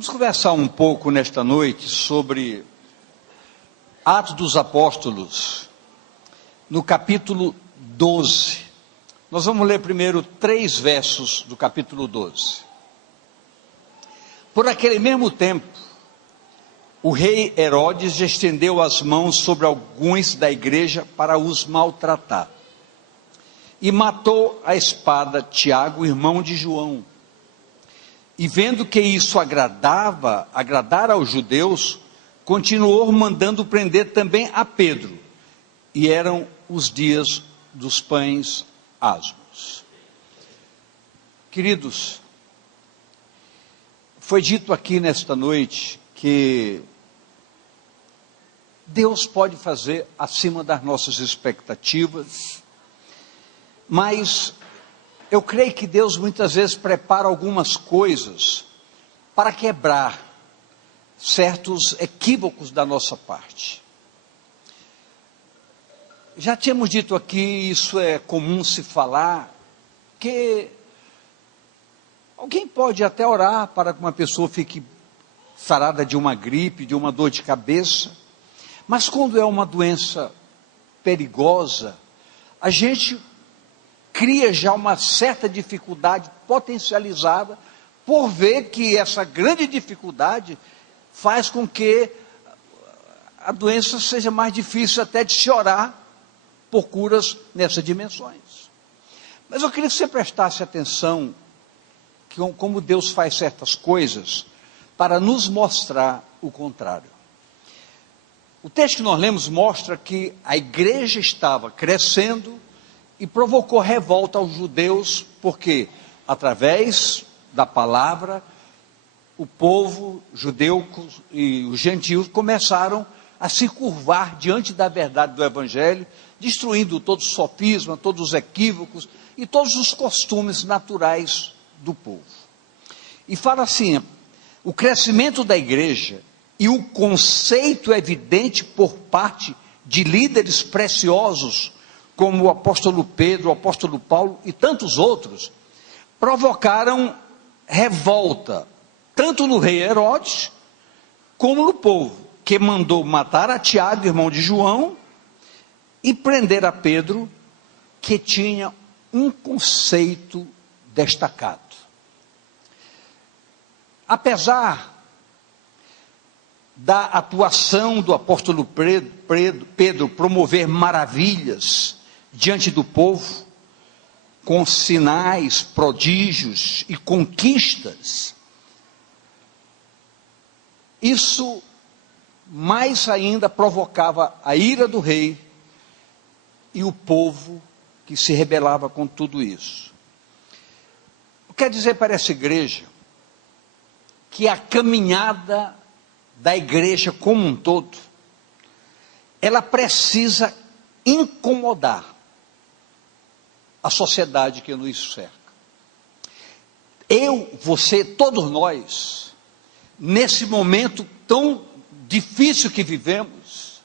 Vamos conversar um pouco nesta noite sobre Atos dos Apóstolos, no capítulo 12. Nós vamos ler primeiro 3 versos do capítulo 12. Por aquele mesmo tempo, o rei Herodes estendeu as mãos sobre alguns da igreja para os maltratar. E matou à espada Tiago, irmão de João. E vendo que isso agradara aos judeus, continuou mandando prender também a Pedro. E eram os dias dos pães asmos. Queridos, foi dito aqui nesta noite que Deus pode fazer acima das nossas expectativas, mas eu creio que Deus muitas vezes prepara algumas coisas para quebrar certos equívocos da nossa parte. Já tínhamos dito aqui, isso é comum se falar, que alguém pode até orar para que uma pessoa fique sarada de uma gripe, de uma dor de cabeça, mas quando é uma doença perigosa, a gente cria já uma certa dificuldade potencializada, por ver que essa grande dificuldade faz com que a doença seja mais difícil até de se orar por curas nessas dimensões. Mas eu queria que você prestasse atenção, que como Deus faz certas coisas, para nos mostrar o contrário. O texto que nós lemos mostra que a igreja estava crescendo, e provocou revolta aos judeus, porque através da palavra, o povo judeu e os gentios começaram a se curvar diante da verdade do evangelho, destruindo todo o sofisma, todos os equívocos e todos os costumes naturais do povo. E fala assim, o crescimento da igreja e o conceito evidente por parte de líderes preciosos, como o apóstolo Pedro, o apóstolo Paulo e tantos outros, provocaram revolta, tanto no rei Herodes, como no povo, que mandou matar a Tiago, irmão de João, e prender a Pedro, que tinha um conceito destacado. Apesar da atuação do apóstolo Pedro promover maravilhas diante do povo, com sinais, prodígios e conquistas, isso mais ainda provocava a ira do rei e o povo que se rebelava com tudo isso. Quer dizer para essa igreja que a caminhada da igreja como um todo, ela precisa incomodar a sociedade que nos cerca. Eu, você, todos nós, nesse momento tão difícil que vivemos,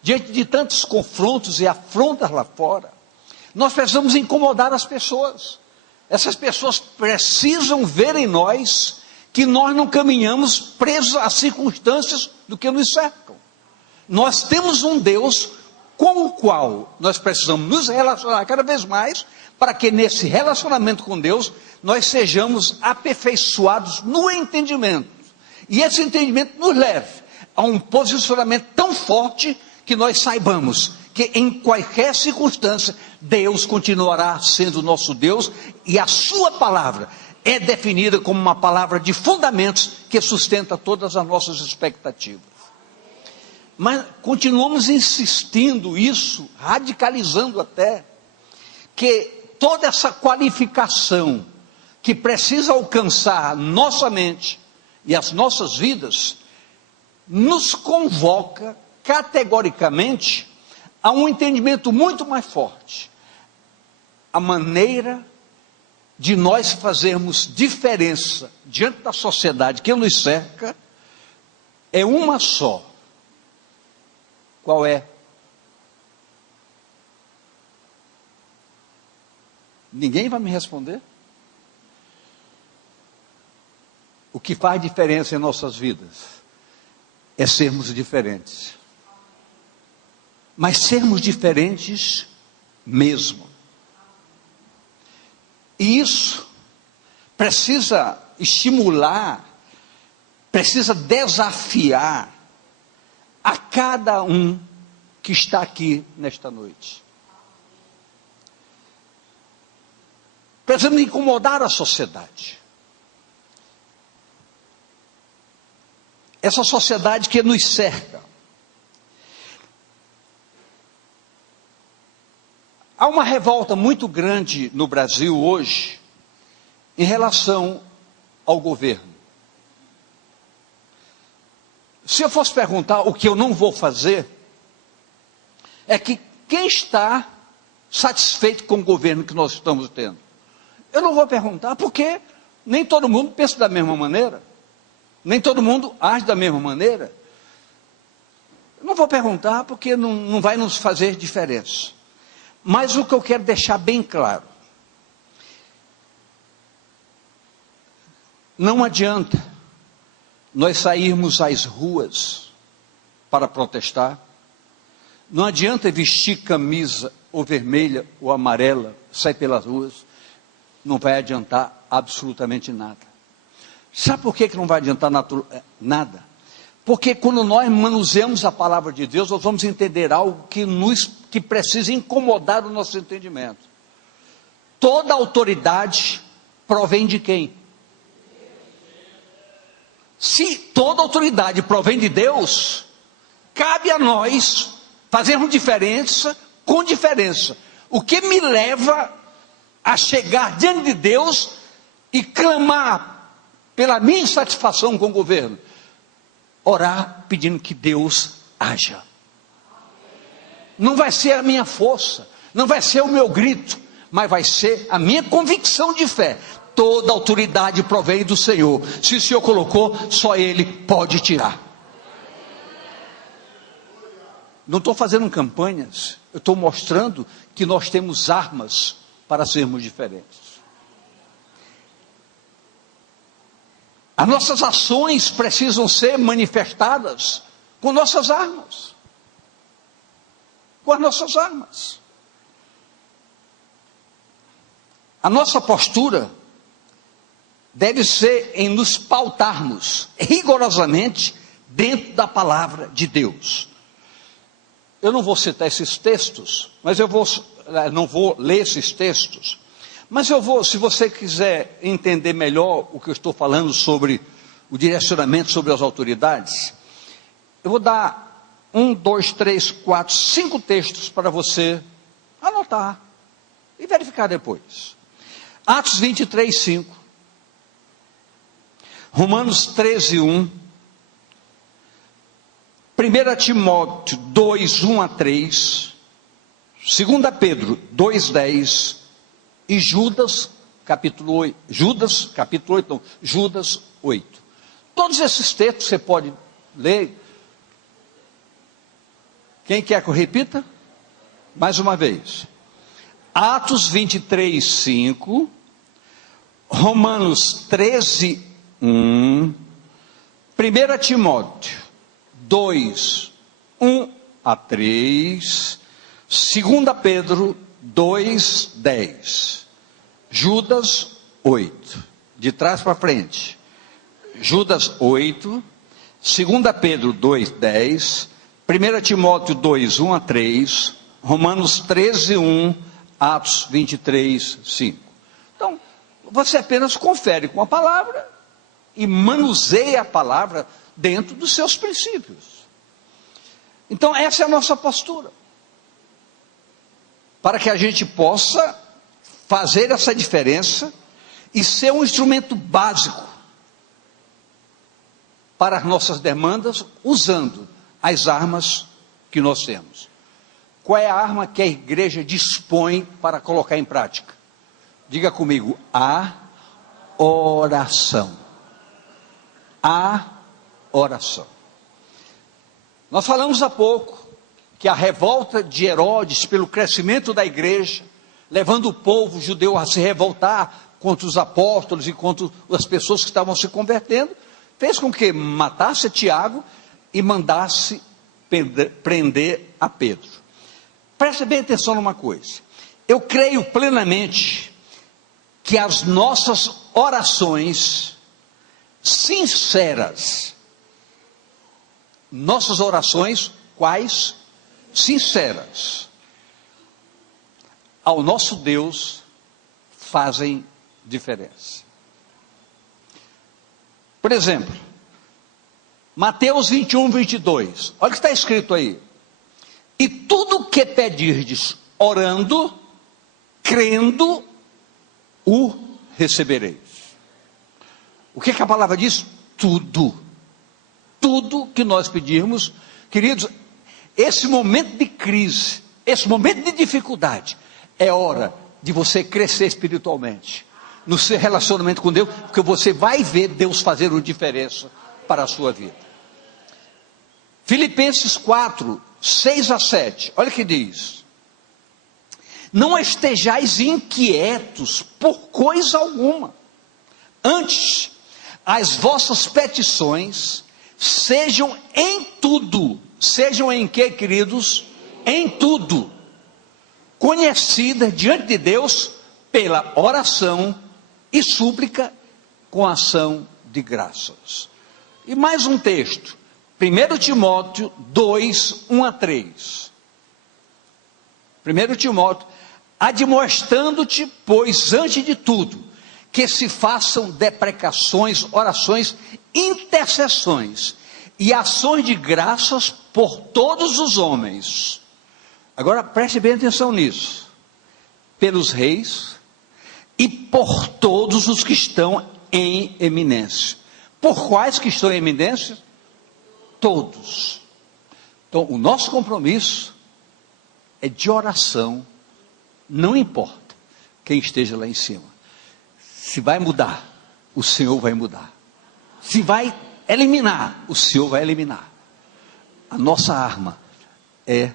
diante de tantos confrontos e afrontas lá fora, nós precisamos incomodar as pessoas. Essas pessoas precisam ver em nós que nós não caminhamos presos às circunstâncias do que nos cercam. Nós temos um Deus com o qual nós precisamos nos relacionar cada vez mais, para que nesse relacionamento com Deus, nós sejamos aperfeiçoados no entendimento. E esse entendimento nos leve a um posicionamento tão forte, que nós saibamos que em qualquer circunstância, Deus continuará sendo nosso Deus, e a sua palavra é definida como uma palavra de fundamentos, que sustenta todas as nossas expectativas. Mas continuamos insistindo isso, radicalizando até, que toda essa qualificação que precisa alcançar nossa mente e as nossas vidas, nos convoca categoricamente a um entendimento muito mais forte. A maneira de nós fazermos diferença diante da sociedade que nos cerca é uma só. Qual é? Ninguém vai me responder? O o que faz diferença em nossas vidas é sermos diferentes. Mas sermos diferentes mesmo. E isso precisa estimular, precisa desafiar a cada um que está aqui nesta noite. Precisamos incomodar a sociedade. Essa sociedade que nos cerca. Há uma revolta muito grande no Brasil hoje em relação ao governo. Se eu fosse perguntar o que eu não vou fazer, é que quem está satisfeito com o governo que nós estamos tendo? Eu não vou perguntar, porque nem todo mundo pensa da mesma maneira, nem todo mundo age da mesma maneira. Eu não vou perguntar, porque não vai nos fazer diferença. Mas o que eu quero deixar bem claro, não adianta nós sairmos às ruas para protestar, não adianta vestir camisa ou vermelha ou amarela, sair pelas ruas, não vai adiantar absolutamente nada. Sabe por que não vai adiantar nada? Porque quando nós manuseamos a palavra de Deus, nós vamos entender algo que precisa incomodar o nosso entendimento. Toda autoridade provém de quem? Se toda autoridade provém de Deus, cabe a nós fazermos diferença com diferença. O que me leva a chegar diante de Deus e clamar pela minha insatisfação com o governo? Orar pedindo que Deus haja. Não vai ser a minha força, não vai ser o meu grito, mas vai ser a minha convicção de fé. Toda autoridade provém do Senhor. Se o Senhor colocou, só Ele pode tirar. Não estou fazendo campanhas, eu estou mostrando que nós temos armas para sermos diferentes. As nossas ações precisam ser manifestadas com nossas armas. Com as nossas armas. A nossa postura deve ser em nos pautarmos rigorosamente dentro da palavra de Deus. Eu não vou citar esses textos, mas não vou ler esses textos, mas eu vou, se você quiser entender melhor o que eu estou falando sobre o direcionamento sobre as autoridades, eu vou dar 1, 2, 3, 4, 5 textos para você anotar e verificar depois. Atos 23, 5. Romanos 13, 1. 1 Timóteo 2, 1 a 3. 2 Pedro 2, 10. E Judas, capítulo 8. Judas 8. Todos esses textos você pode ler. Quem quer que eu repita? Mais uma vez. Atos 23, 5. Romanos 13, 1. 1 Timóteo 2, 1 a 3. 2 Pedro 2, 10. Judas 8. De trás para frente. Judas 8. 2 Pedro 2, 10. 1 Timóteo 2, 1 a 3. Romanos 13, 1. Atos 23, 5. Então, você apenas confere com a palavra e manuseia a palavra dentro dos seus princípios. Então, essa é a nossa postura. Para que a gente possa fazer essa diferença e ser um instrumento básico para as nossas demandas, usando as armas que nós temos. Qual é a arma que a igreja dispõe para colocar em prática? Diga comigo: a oração. A oração. Nós falamos há pouco que a revolta de Herodes pelo crescimento da igreja, levando o povo judeu a se revoltar contra os apóstolos e contra as pessoas que estavam se convertendo, fez com que matasse Tiago e mandasse prender a Pedro. Preste bem atenção numa coisa. Eu creio plenamente que as nossas orações sinceras, quais? Sinceras, ao nosso Deus, fazem diferença. Por exemplo, Mateus 21, 22, olha o que está escrito aí: e tudo o que pedirdes, orando, crendo, o recebereis. O que a palavra diz? Tudo que nós pedirmos, queridos, esse momento de crise, esse momento de dificuldade, é hora de você crescer espiritualmente, no seu relacionamento com Deus, porque você vai ver Deus fazer uma diferença para a sua vida. Filipenses 4, 6 a 7, olha o que diz: não estejais inquietos por coisa alguma, antes, as vossas petições sejam em tudo, sejam em quê, queridos? Em tudo, conhecida diante de Deus pela oração e súplica com ação de graças. E mais um texto, 1 Timóteo 2, 1 a 3. 1 Timóteo, admoestando-te, pois antes de tudo, que se façam deprecações, orações, intercessões e ações de graças por todos os homens. Agora preste bem atenção nisso. Pelos reis e por todos os que estão em eminência. Por quais que estão em eminência? Todos. Então o nosso compromisso é de oração, não importa quem esteja lá em cima. Se vai mudar, o Senhor vai mudar. Se vai eliminar, o Senhor vai eliminar. A nossa arma é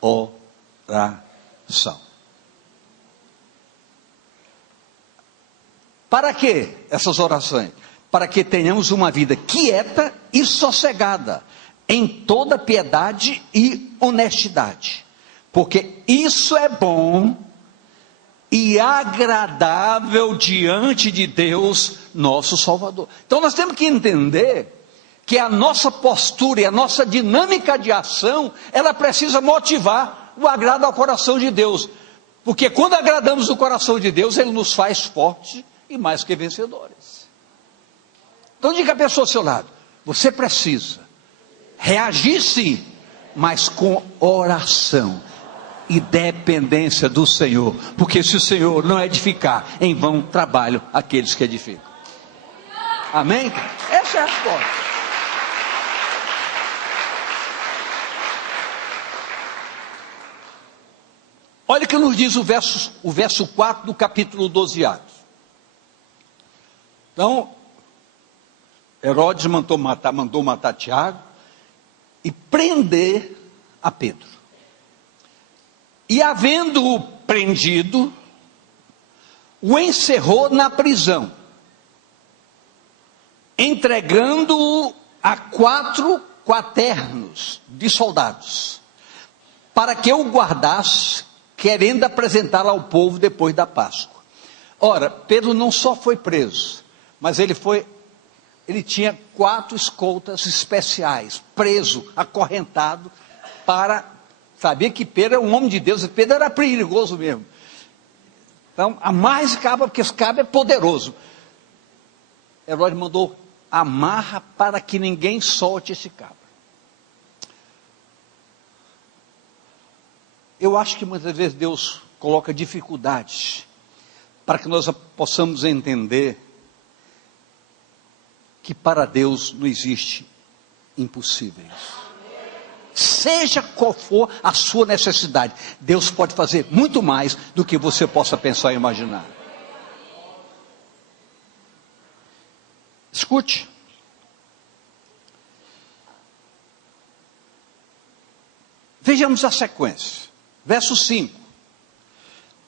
oração. Para que essas orações? Para que tenhamos uma vida quieta e sossegada, em toda piedade e honestidade. Porque isso é bom e agradável diante de Deus, nosso Salvador. Então nós temos que entender que a nossa postura e a nossa dinâmica de ação, ela precisa motivar o agrado ao coração de Deus. Porque quando agradamos o coração de Deus, Ele nos faz fortes e mais que vencedores. Então diga a pessoa ao seu lado: você precisa reagir sim, mas com oração e dependência do Senhor, porque se o Senhor não edificar, em vão trabalham aqueles que edificam. Amém? Essa é a resposta. Olha o que nos diz o verso 4 do capítulo 12 de Atos. Então, Herodes mandou matar Tiago e prender a Pedro. E havendo-o prendido, o encerrou na prisão, entregando-o a 4 quaternos de soldados, para que o guardasse, querendo apresentá-lo ao povo depois da Páscoa. Ora, Pedro não só foi preso, mas ele tinha 4 escoltas especiais, preso, acorrentado, sabia que Pedro era um homem de Deus, Pedro era perigoso mesmo. Então, amarra esse cabra, porque esse cabra é poderoso. Herodes mandou: amarra para que ninguém solte esse cabra. Eu acho que muitas vezes Deus coloca dificuldades, para que nós possamos entender que para Deus não existe impossíveis. Seja qual for a sua necessidade, Deus pode fazer muito mais do que você possa pensar e imaginar. Escute. Vejamos a sequência. Verso 5.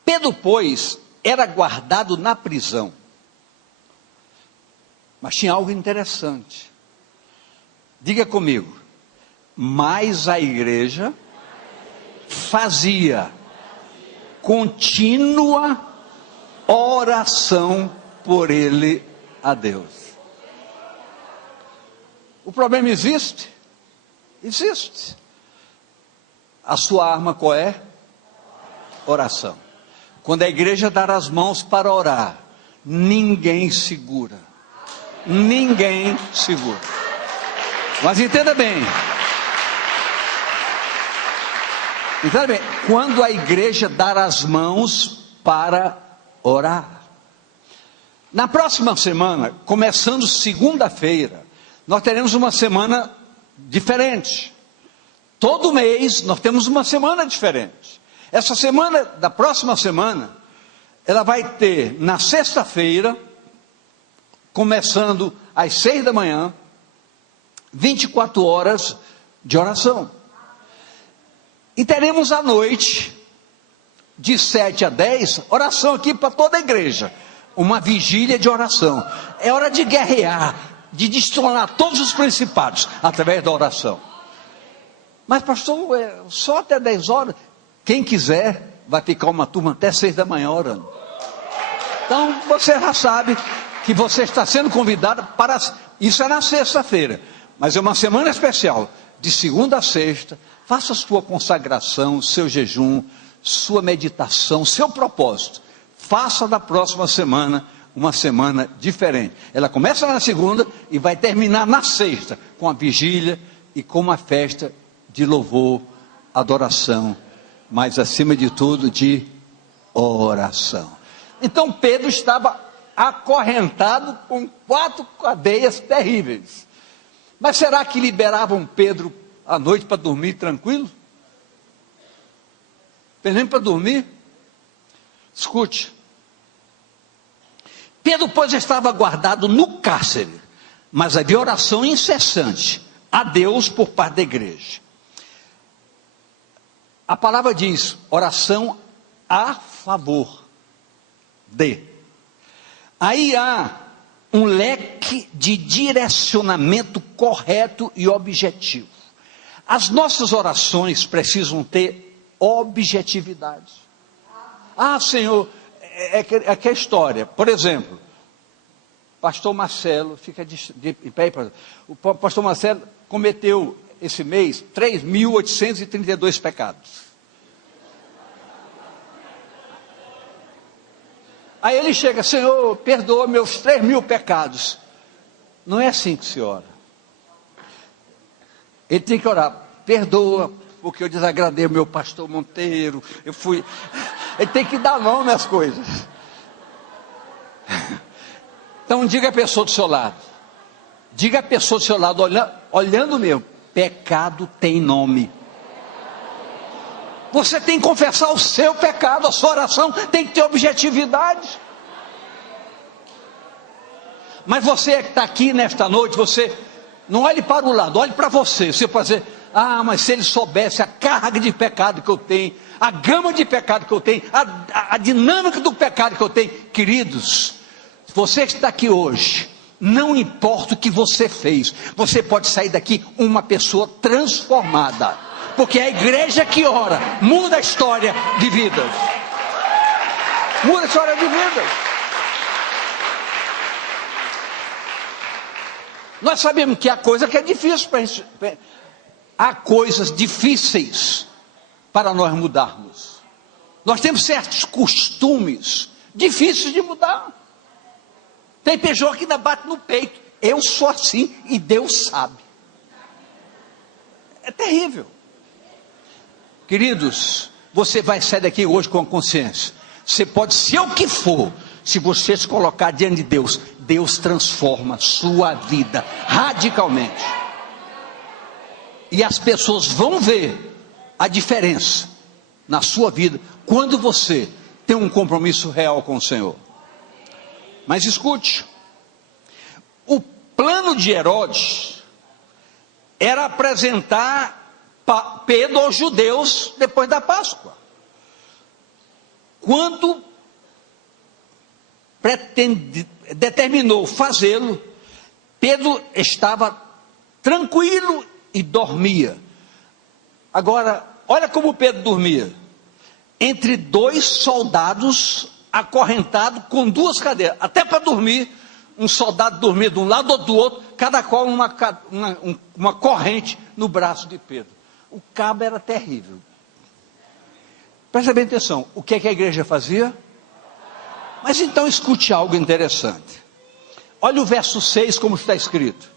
Pedro, pois, era guardado na prisão. Mas tinha algo interessante. Diga comigo. Mas a igreja fazia contínua oração por ele a Deus. O problema existe? Existe. A sua arma qual é? Oração. Quando a igreja dar as mãos para orar, ninguém segura. Ninguém segura. Mas entenda bem. Entenda bem. Quando a igreja dar as mãos para orar. Na próxima semana, começando segunda-feira, nós teremos uma semana diferente. Todo mês nós temos uma semana diferente. Essa semana, da próxima semana, ela vai ter na sexta-feira, começando às 6 da manhã, 24 horas de oração. E teremos à noite, de 7 a 10, oração aqui para toda a igreja. Uma vigília de oração. É hora de guerrear, de destronar todos os principados, através da oração. Mas pastor, só até 10 horas? Quem quiser, vai ficar uma turma até 6 da manhã orando. Então, você já sabe que você está sendo convidado para... Isso é na sexta-feira, mas é uma semana especial, de segunda a sexta. Faça sua consagração, seu jejum, sua meditação, seu propósito. Faça da próxima semana uma semana diferente. Ela começa na segunda e vai terminar na sexta, com a vigília e com uma festa de louvor, adoração, mas acima de tudo de oração. Então Pedro estava acorrentado com 4 cadeias terríveis. Mas será que liberavam Pedro à noite para dormir tranquilo? Nem para dormir? Escute. Pedro, pois, estava guardado no cárcere, mas havia oração incessante a Deus por parte da igreja. A palavra diz, oração a favor de. Aí há um leque de direcionamento correto e objetivo. As nossas orações precisam ter objetividade. Ah, Senhor, é que a história, por exemplo, pastor Marcelo, fica de pé, o pastor Marcelo cometeu esse mês 3.832 pecados. Aí ele chega, Senhor, perdoa meus 3.000 pecados. Não é assim que se ora. Ele tem que orar, perdoa, porque eu desagradei o meu pastor Monteiro, ele tem que dar nome às coisas. Então diga a pessoa do seu lado, olhando mesmo, pecado tem nome. Você tem que confessar o seu pecado, a sua oração tem que ter objetividade. Mas você que está aqui nesta noite, você não olhe para o lado, olhe para você. Você pode dizer, mas se ele soubesse a carga de pecado que eu tenho, a gama de pecado que eu tenho, a dinâmica do pecado que eu tenho. Queridos, você que está aqui hoje, não importa o que você fez, você pode sair daqui uma pessoa transformada, porque é a igreja que ora, muda a história de vidas, muda a história de vidas. Nós sabemos que há coisa que é difícil para gente, há coisas difíceis para nós mudarmos. Nós temos certos costumes difíceis de mudar. Tem pessoa que ainda bate no peito, eu sou assim e Deus sabe. É terrível. Queridos, você vai sair daqui hoje com a consciência. Você pode ser o que for, se você se colocar diante de Deus, Deus transforma sua vida radicalmente. E as pessoas vão ver a diferença na sua vida, quando você tem um compromisso real com o Senhor. Mas escute, o plano de Herodes era apresentar Pedro aos judeus depois da Páscoa. Quando determinou fazê-lo, Pedro estava tranquilo e dormia. Agora, olha como Pedro dormia: entre dois soldados acorrentados com duas cadeiras, até para dormir, um soldado dormia de um lado ou do outro, cada qual uma corrente no braço de Pedro. O cabo era terrível. Presta bem atenção, o que é que a igreja fazia? Mas então escute algo interessante. Olha o verso 6 como está escrito: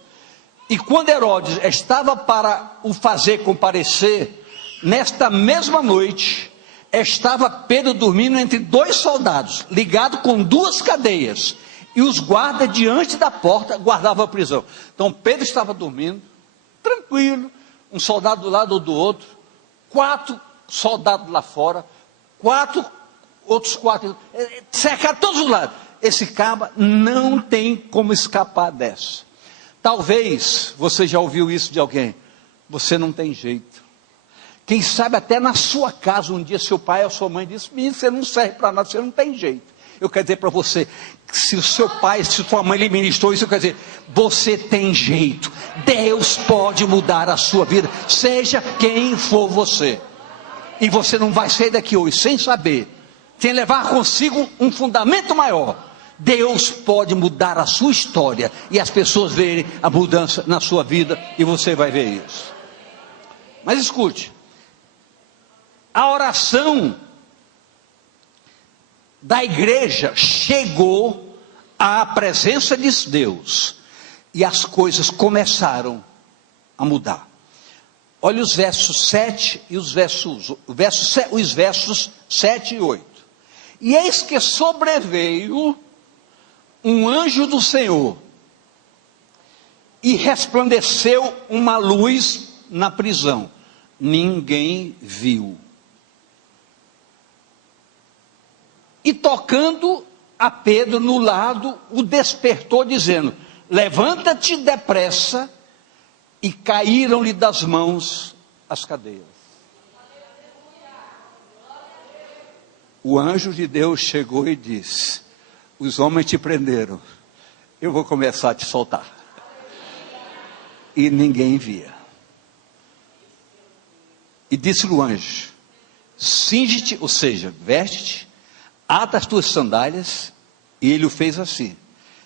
e quando Herodes estava para o fazer comparecer, nesta mesma noite, estava Pedro dormindo entre dois soldados, ligado com duas cadeias, e os guardas diante da porta guardavam a prisão. Então Pedro estava dormindo, tranquilo, um soldado do lado ou do outro, 4 soldados lá fora, 4 cercados todos os lados. Esse caba não tem como escapar dessa. Talvez você já ouviu isso de alguém: você não tem jeito. Quem sabe até na sua casa um dia seu pai ou sua mãe disse: menino, você não serve para nada, você não tem jeito. Eu quero dizer para você, se o seu pai, se sua mãe lhe ministrou isso, eu quero dizer, você tem jeito. Deus pode mudar a sua vida, seja quem for você. E você não vai sair daqui hoje sem saber, sem levar consigo um fundamento maior. Deus pode mudar a sua história e as pessoas verem a mudança na sua vida, e você vai ver isso. Mas escute, a oração da igreja chegou à presença de Deus e as coisas começaram a mudar. Olha os versos 7 e os versos 7 e 8. E eis que sobreveio um anjo do Senhor, e resplandeceu uma luz na prisão. Ninguém viu. E tocando a Pedro no lado, o despertou, dizendo: levanta-te depressa. E caíram-lhe das mãos as cadeias. O anjo de Deus chegou e disse: os homens te prenderam, eu vou começar a te soltar. E ninguém via. E disse-lhe o anjo: cinge-te, ou seja, veste-te, ata as tuas sandálias. E ele o fez assim.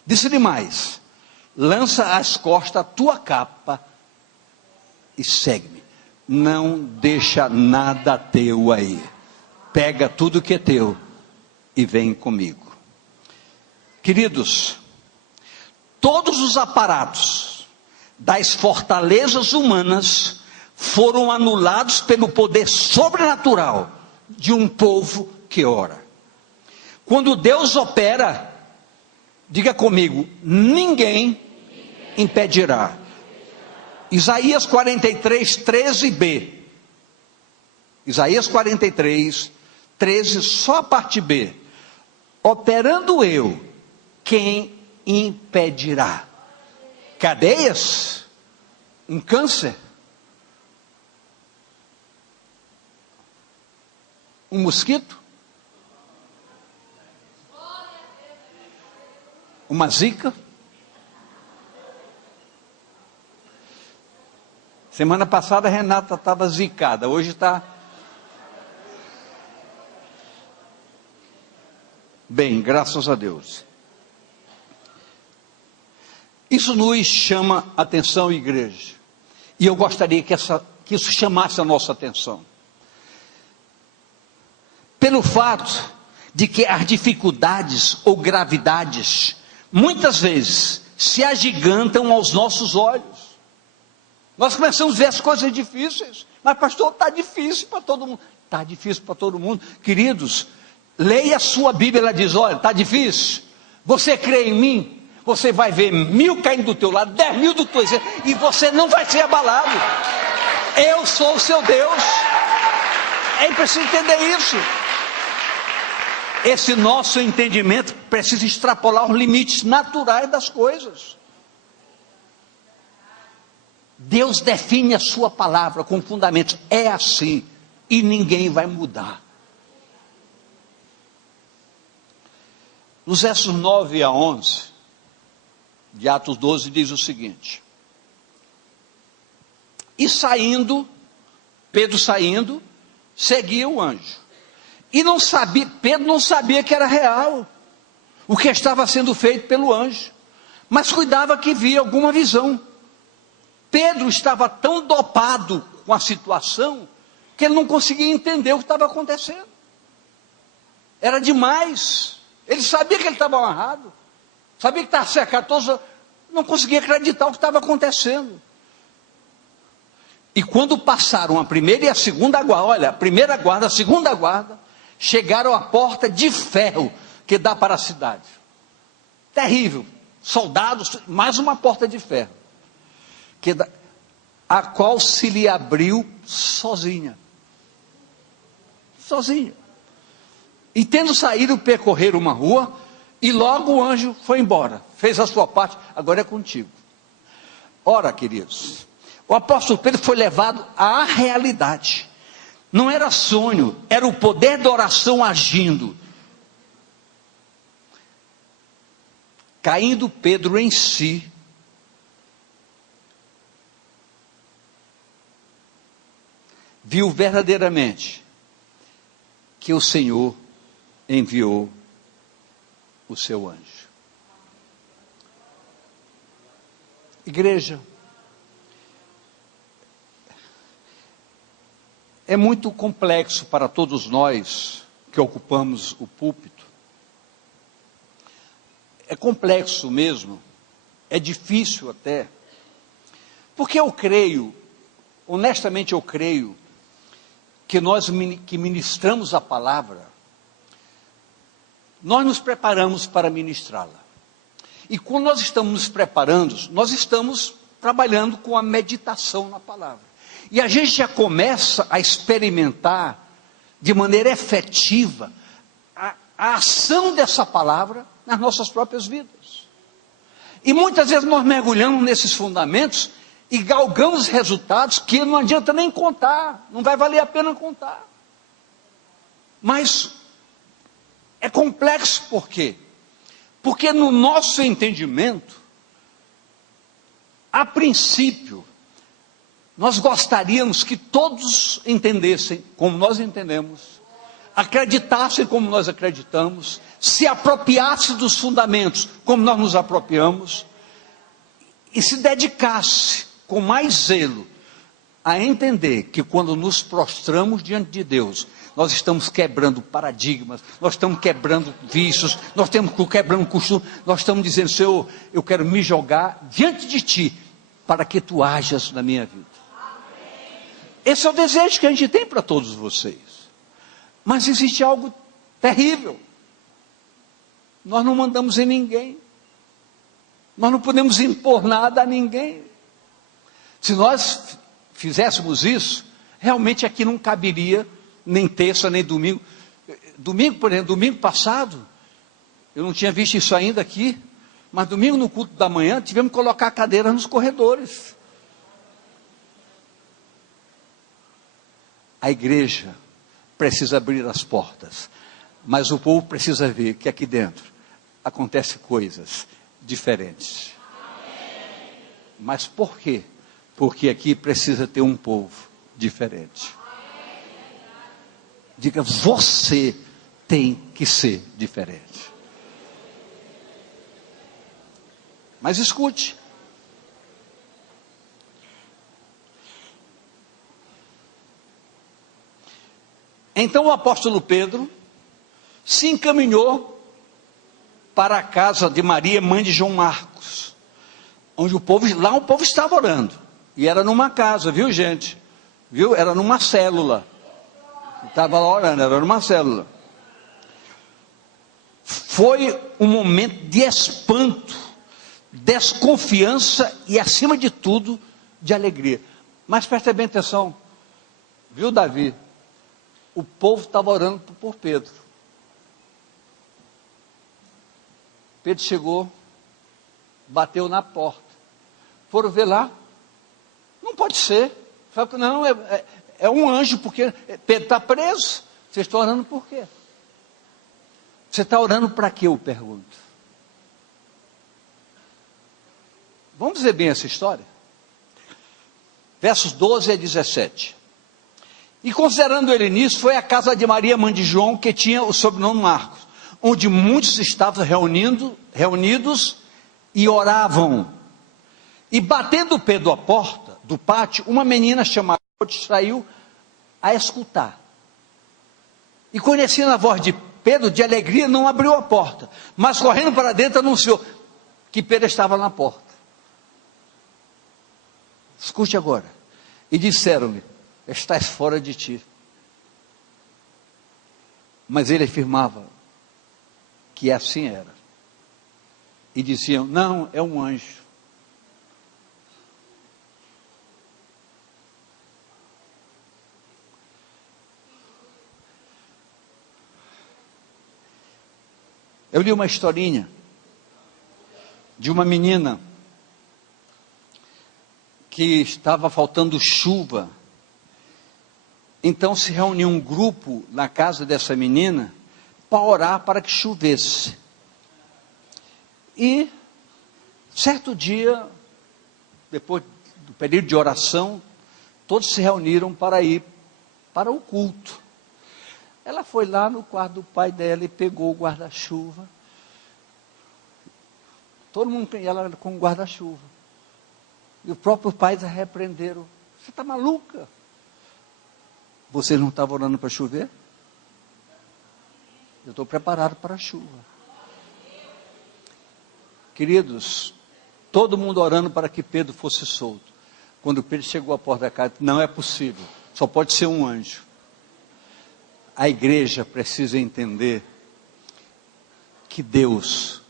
Disse-lhe mais: lança às costas a tua capa e segue-me. Não deixa nada teu aí. Pega tudo que é teu e vem comigo. Queridos, todos os aparatos das fortalezas humanas foram anulados pelo poder sobrenatural de um povo que ora. Quando Deus opera, diga comigo, ninguém impedirá. Isaías 43, 13b. Isaías 43, 13, só a parte B. Operando eu, quem impedirá? Cadeias? Um câncer? Um mosquito? Uma zika? Semana passada a Renata estava zicada, hoje está bem, graças a Deus. Isso nos chama a atenção, igreja, e eu gostaria que isso chamasse a nossa atenção, pelo fato de que as dificuldades ou gravidades, muitas vezes, se agigantam aos nossos olhos. Nós começamos a ver as coisas difíceis, mas pastor, está difícil para todo mundo. Está difícil para todo mundo. Queridos, leia a sua Bíblia, ela diz: olha, está difícil, você crê em mim? Você vai ver 1000 caindo do teu lado, 10.000 do teu lado, e você não vai ser abalado. Eu sou o seu Deus. É preciso entender isso. Esse nosso entendimento precisa extrapolar os limites naturais das coisas. Deus define a sua palavra com fundamentos. É assim, e ninguém vai mudar. Nos versos 9 a 11, de Atos 12, diz o seguinte: e saindo, Pedro saindo, seguia o anjo. E não sabia, Pedro não sabia que era real o que estava sendo feito pelo anjo, mas cuidava que via alguma visão. Pedro estava tão dopado com a situação que ele não conseguia entender o que estava acontecendo. Era demais. Ele sabia que ele estava amarrado, sabia que estava cercado, todos, não conseguia acreditar o que estava acontecendo. E quando passaram a primeira e a segunda guarda, olha, a primeira guarda, a segunda guarda, chegaram à porta de ferro que dá para a cidade. Terrível. Soldados, mais uma porta de ferro, a qual se lhe abriu sozinha. Sozinha. E tendo saído, percorrer uma rua, e logo o anjo foi embora, fez a sua parte, agora é contigo. Ora, queridos, o apóstolo Pedro foi levado à realidade. Não era sonho, era o poder da oração agindo. Caindo Pedro em si, viu verdadeiramente que o Senhor enviou o seu anjo. Igreja, é muito complexo para todos nós que ocupamos o púlpito. É complexo mesmo, é difícil até, porque eu creio, honestamente eu creio, que nós que ministramos a palavra, nós nos preparamos para ministrá-la. E quando nós estamos nos preparando, nós estamos trabalhando com a meditação na palavra. E a gente já começa a experimentar de maneira efetiva a ação dessa palavra nas nossas próprias vidas. E muitas vezes nós mergulhamos nesses fundamentos e galgamos resultados que não adianta nem contar, não vai valer a pena contar. Mas é complexo por quê? Porque no nosso entendimento, a princípio, nós gostaríamos que todos entendessem como nós entendemos, acreditassem como nós acreditamos, se apropriassem dos fundamentos como nós nos apropriamos, e se dedicasse com mais zelo a entender que quando nos prostramos diante de Deus, nós estamos quebrando paradigmas, nós estamos quebrando vícios, nós estamos quebrando costumes, nós estamos dizendo: Senhor, eu quero me jogar diante de Ti, para que Tu hajas na minha vida. Esse é o desejo que a gente tem para todos vocês. Mas existe algo terrível. Nós não mandamos em ninguém. Nós não podemos impor nada a ninguém. Se nós fizéssemos isso, realmente aqui não caberia nem terça, nem domingo. Domingo, por exemplo, domingo passado, eu não tinha visto isso ainda aqui, mas domingo no culto da manhã, tivemos que colocar a cadeira nos corredores. A igreja precisa abrir as portas, mas o povo precisa ver que aqui dentro acontecem coisas diferentes. Mas por quê? Porque aqui precisa ter um povo diferente. Diga: você tem que ser diferente. Mas escute. Então o apóstolo Pedro se encaminhou para a casa de Maria, mãe de João Marcos, onde o povo estava orando, e era numa casa, viu gente? Viu? Era numa célula, estava lá orando, era numa célula. Foi um momento de espanto, desconfiança e, acima de tudo, de alegria. Mas preste bem atenção, viu, Davi? O povo estava orando por Pedro. Pedro chegou, bateu na porta. Foram ver lá. Não pode ser. Falaram: não, é um anjo, porque Pedro está preso. Vocês estão orando por quê? Você está orando para quê, eu pergunto? Vamos ver bem essa história. Versos 12 a 17. E considerando ele nisso, foi à casa de Maria, mãe de João, que tinha o sobrenome Marcos, onde muitos estavam reunidos e oravam. E batendo Pedro à porta do pátio, uma menina chamada saiu a escutar. E conhecendo a voz de Pedro, de alegria, não abriu a porta, mas correndo para dentro anunciou que Pedro estava na porta. Escute agora. E disseram-lhe: estás fora de ti. Mas ele afirmava que assim era. E diziam: não, é um anjo. Eu li uma historinha de uma menina que estava faltando chuva. Então se reuniu um grupo na casa dessa menina para orar para que chovesse. E certo dia, depois do período de oração, todos se reuniram para ir para o culto. Ela foi lá no quarto do pai dela e pegou o guarda-chuva. Todo mundo, ela com o guarda-chuva. E o próprio pai a repreenderam. Você está maluca? Você não estava orando para chover? Eu estou preparado para a chuva. Queridos, todo mundo orando para que Pedro fosse solto. Quando Pedro chegou à porta da casa, não é possível, só pode ser um anjo. A igreja precisa entender que Deus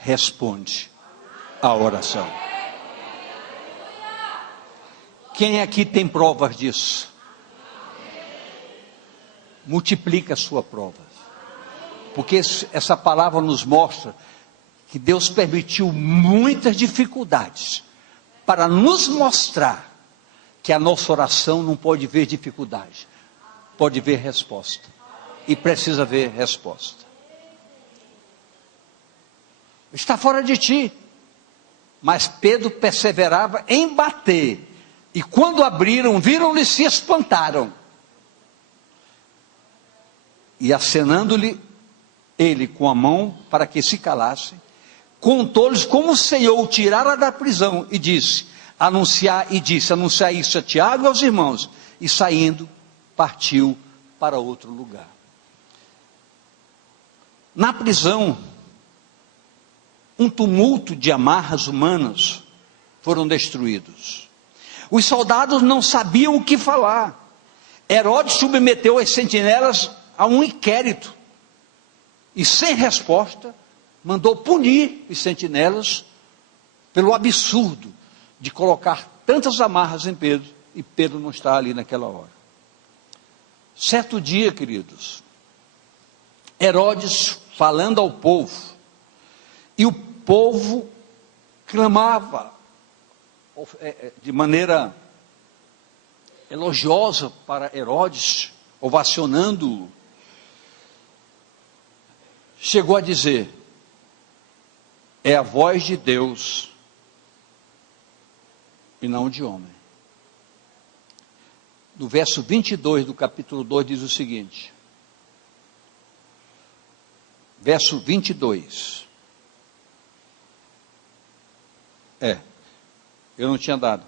responde à oração. Quem aqui tem provas disso? Multiplica a sua prova. Porque essa palavra nos mostra que Deus permitiu muitas dificuldades para nos mostrar que a nossa oração não pode ver dificuldade, pode ver resposta. E precisa ver resposta. Está fora de ti. Mas Pedro perseverava em bater. E quando abriram, viram-lhe e se espantaram. E acenando-lhe ele com a mão para que se calasse, contou-lhes como o Senhor o tirara da prisão e disse: anunciar isso a Tiago e aos irmãos. E saindo, partiu para outro lugar. Na prisão, um tumulto de amarras humanas foram destruídos. Os soldados não sabiam o que falar. Herodes submeteu as sentinelas a um inquérito. E sem resposta, mandou punir os sentinelas pelo absurdo de colocar tantas amarras em Pedro, e Pedro não está ali naquela hora. Certo dia, queridos, Herodes falando ao povo, e o povo clamava de maneira elogiosa para Herodes, ovacionando-o. Chegou a dizer: é a voz de Deus e não de homem. No verso 22 do capítulo 2 diz o seguinte, verso 22, eu não tinha dado.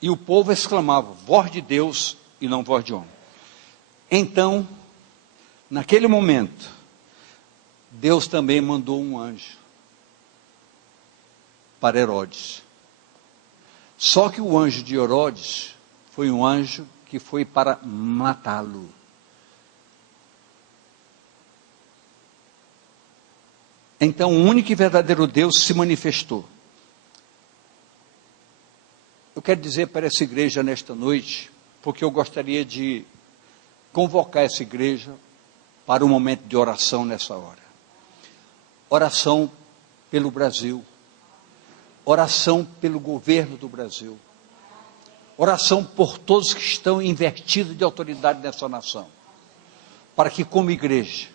E o povo exclamava: voz de Deus e não voz de homem. Então, naquele momento, Deus também mandou um anjo para Herodes. Só que o anjo de Herodes foi um anjo que foi para matá-lo. Então o único e verdadeiro Deus se manifestou. Eu quero dizer para essa igreja nesta noite, porque eu gostaria de convocar essa igreja para um momento de oração nessa hora. Oração pelo Brasil. Oração pelo governo do Brasil. Oração por todos que estão investidos de autoridade nessa nação. Para que como igreja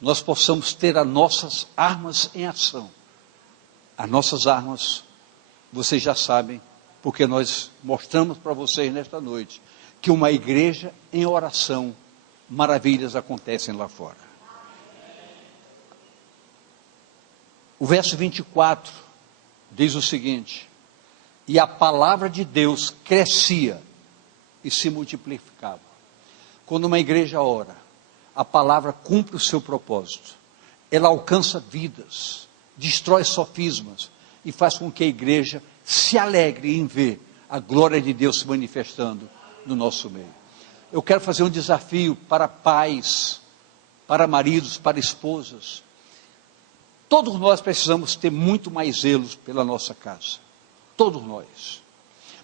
nós possamos ter as nossas armas em ação. As nossas armas, vocês já sabem, porque nós mostramos para vocês nesta noite, que uma igreja em oração, maravilhas acontecem lá fora. O verso 24 diz o seguinte: e a palavra de Deus crescia e se multiplicava. Quando uma igreja ora, a palavra cumpre o seu propósito. Ela alcança vidas, destrói sofismas e faz com que a igreja se alegre em ver a glória de Deus se manifestando no nosso meio. Eu quero fazer um desafio para pais, para maridos, para esposas. Todos nós precisamos ter muito mais zelo pela nossa casa. Todos nós.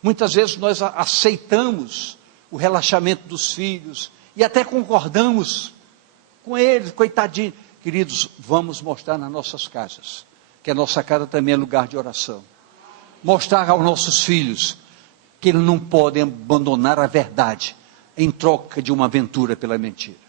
Muitas vezes nós aceitamos o relaxamento dos filhos e até concordamos com eles, coitadinho. Queridos, vamos mostrar nas nossas casas que a nossa casa também é lugar de oração. Mostrar aos nossos filhos que eles não podem abandonar a verdade em troca de uma aventura pela mentira.